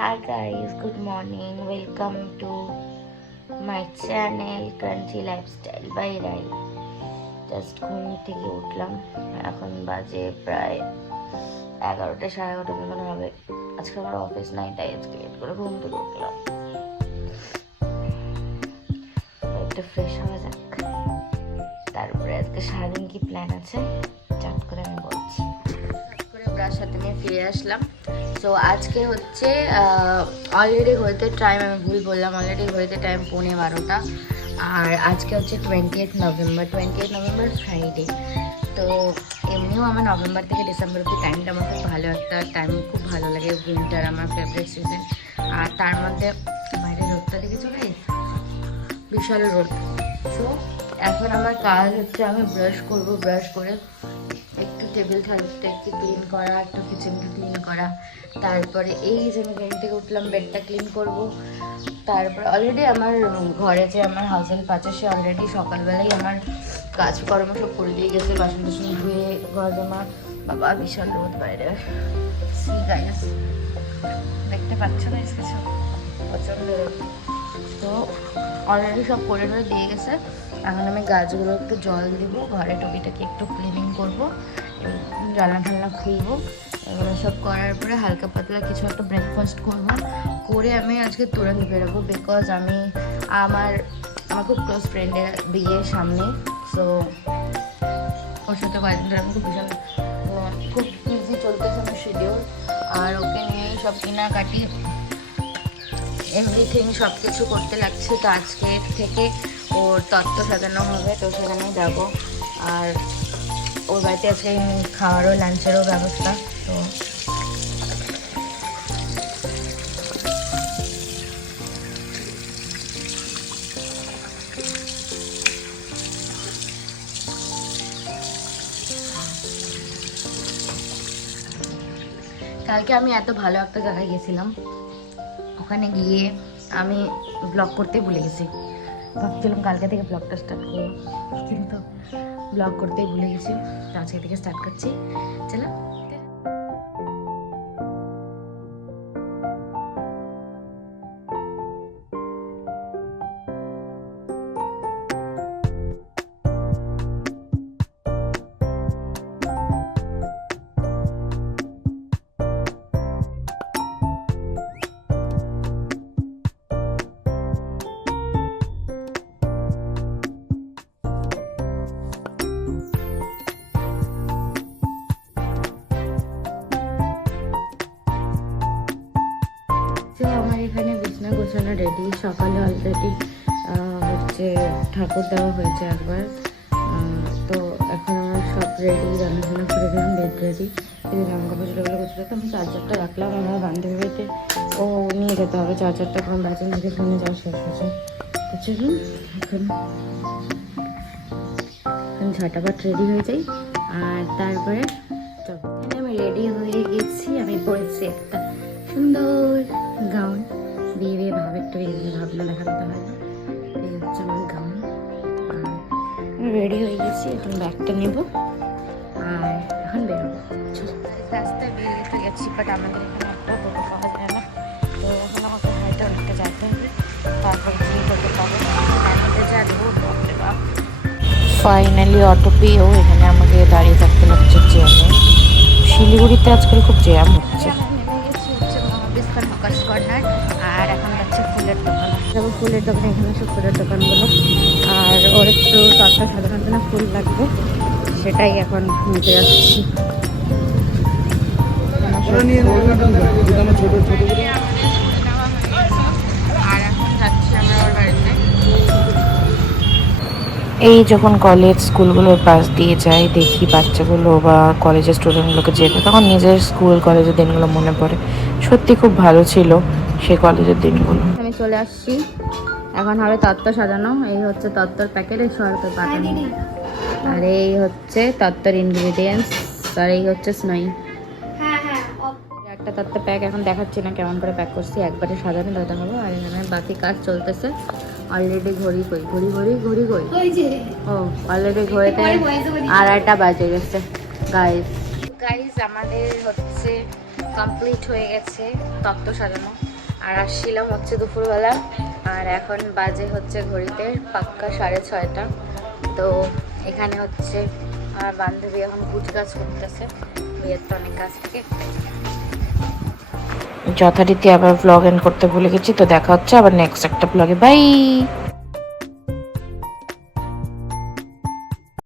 Hi guys, good morning. Welcome to my channel Crunchy Lifestyle by Rai. Just ঘুম থেকে উঠলাম, এখন বাজে প্রায় 11টা 11:30 মতন হবে। আজকে আমার অফিস নাই, তাই আজকে লেট করে ঘুম থেকে উঠলাম। একটু ফ্রেশ হওয়া যাক, তারপরে আজকে সারাদিন কি প্ল্যান আছে চাট করে আমি বলছি। করে ব্রাশ হাতে নিয়ে ফিরে আসলাম। সো আজকে হচ্ছে অলরেডি হইতে টাইম, আমি ভুল বললাম, অলরেডি হইতে টাইম 12:15। আর আজকে হচ্ছে 20th নভেম্বর ফ্রাইডে। তো এমনিও আমার নভেম্বর থেকে ডিসেম্বর অব্দি টাইমটা আমার খুব ভালো একটা টাইম, খুব ভালো লাগে। উইন্টার আমার ফেভারিট সিজন। আর তার মধ্যে বাইরে রোদটা দেখে চলে বিশাল রোদ। সো এখন আমার কাজ হচ্ছে আমি ব্রাশ করবো, ব্রাশ করে একটু টেবিল থালটা একটু ক্লিন করা, একটু কিচেনটা ক্লিন করা, তারপরে এই যে আমি ঘুম থেকে উঠলাম বেডটা ক্লিন করব। তারপরে অলরেডি আমার ঘরে যে আমার হাউস হেল্প আছে, সে অলরেডি সকালবেলাই আমার কাজকর্ম সব করে দিয়ে গেছে, বাসন টাসন ধুয়ে ঘর জমা। বাবা ভীষণ রোদ বাইরে, সি গাইস দেখতে পাচ্ছ না কিছু, প্রচণ্ড রোদ। তো অলরেডি সব করে দিয়ে গেছে। এখন আমি গাছগুলো একটু জল দেবো, ঘরে টুকিটাকে একটু ক্লিনিং করবো, রান্না ঠান্না খুলবো। এগুলো সব করার পরে হালকা পাতলা কিছু একটা ব্রেকফাস্ট করবো, করে আমি আজকে তুরন্ত বেরোবো। বিকজ আমি আমার খুব ক্লোজ ফ্রেন্ডের বিয়ের সামনে। সো ওর সাথে কয়েকদিন ধরে আমি খুব ইজি চলতেছে আমার শিডিউল। আর ওকে নিয়েই সব কেনাকাটি এভরিথিং সব কিছু করতে লাগছে। তো আজকে থেকে ওর তত্ত্ব সাজানো হবে, তো সেখানে যাবো। আর ওর বাড়িতে আজকে খাওয়ারও লাঞ্চেরও ব্যবস্থা। তো কালকে আমি এত ভালো একটা জায়গায় গেছিলাম, ওখানে গিয়ে আমি ব্লগ করতে ভুলে গেছি। ভাবছিলাম কালকে থেকে ব্লগটা স্টার্ট করবো, কিন্তু ব্লগ করতেই ভুলে গেছি। তো আজকে থেকে স্টার্ট করছি, চলো। আমার এখানে বিছনা গোছানো রেডি। সকালে অলরেডি হচ্ছে ঠাকুর দেওয়া হয়েছে একবার। তো এখন আমার সব রেডি, রান্নাবান্না করে দিলাম, বেড রেডি। এই জামা কাপড় যেগুলো গোছাতে তো আমি চার্জারটা রাখলাম আমার বান্ধবী বাড়িতে, ও নিয়ে যেতে হবে চার্জারটা, এখন বাজার থেকে ফোনে যাওয়া শেষ হয়েছে। তো চলুন এখন ঝটাপট রেডি হয়ে যাই। আর তারপরে আমি রেডি হয়ে গেছি। আমি পরেছি একটা সুন্দর গাউন, বিয়ে ভাব, একটু বিয়ে ভাবনা দেখাতে হয়। এই হচ্ছে আমার গাউন। আর রেডি হয়ে গেছি, এখন ব্যাগটা নেব আর এখন বেরোবো। রাস্তায় বেরিয়ে তো গেছি, বাট আমাদের এখানে একটা টোটো পাওয়া যায় না। তো এখন আমাকে হাইটে অনেকটা যেতে হবে, তারপর গিয়ে টোটো পাবো। আমি যাবো ফাইনালি অটো পেয়েও এখানে আমাকে দাঁড়িয়ে থাকতে লাগছে জ্যামে। শিলিগুড়িতে আজকাল খুব জ্যাম হচ্ছে। মহাবিস্তান হকার্স কর্নার, আর এখন যাচ্ছে ফুলের দোকান। যাবো ফুলের দোকানে, এখানে সব ফুলের দোকানগুলো। আর ওর একটু তত্ত্ব সাধারণত না ফুল লাগবে, সেটাই এখন নিতে যাচ্ছি। আর এখন যাচ্ছি আমরা ওর বাড়িতে। এই যখন কলেজ স্কুলগুলোর পাশ দিয়ে যাই, দেখি বাচ্চাগুলো বা কলেজের স্টুডেন্টগুলোকে যেতে, তখন নিজের স্কুল কলেজের দিনগুলো মনে পড়ে। সত্যি খুব ভালো ছিল সেই কলেজের দিনগুলো। আমি চলে আসছি, এখন হবে তত্ত্ব সাজানো। এই হচ্ছে তত্ত্বর প্যাকেট, এই সরকার পাঠানো। আর এই হচ্ছে তত্ত্বর ইনগ্রিডিয়েন্টস, আর এই হচ্ছে স্নোই। একটা তত্ত্ব প্যাক এখন দেখাচ্ছি না কেমন করে প্যাক করছি, একবারে সাজানো দাদা হবে। আর এখানে বাকি কাজ চলতেছে। অলরেডি ঘড়ি কই ও অলরেডি ঘড়িতে 2:30 বাজে গেছে। গাইজ আমাদের হচ্ছে কমপ্লিট হয়ে গেছে তত্ত্ব সাজানো। আর আসছিলাম হচ্ছে দুপুরবেলা, আর এখন বাজে হচ্ছে ঘড়িতে পাক্কা 6:30। তো এখানে হচ্ছে আমার বান্ধবী এখন গুছ গাছ করতেছে, বিয়ের তো অনেক কাজ থেকে। যথারীতি আবার ব্লগ এন্ড করতে ভুলে গেছি, তো দেখা হচ্ছে আবার নেক্সট একটা ব্লগে। বাই।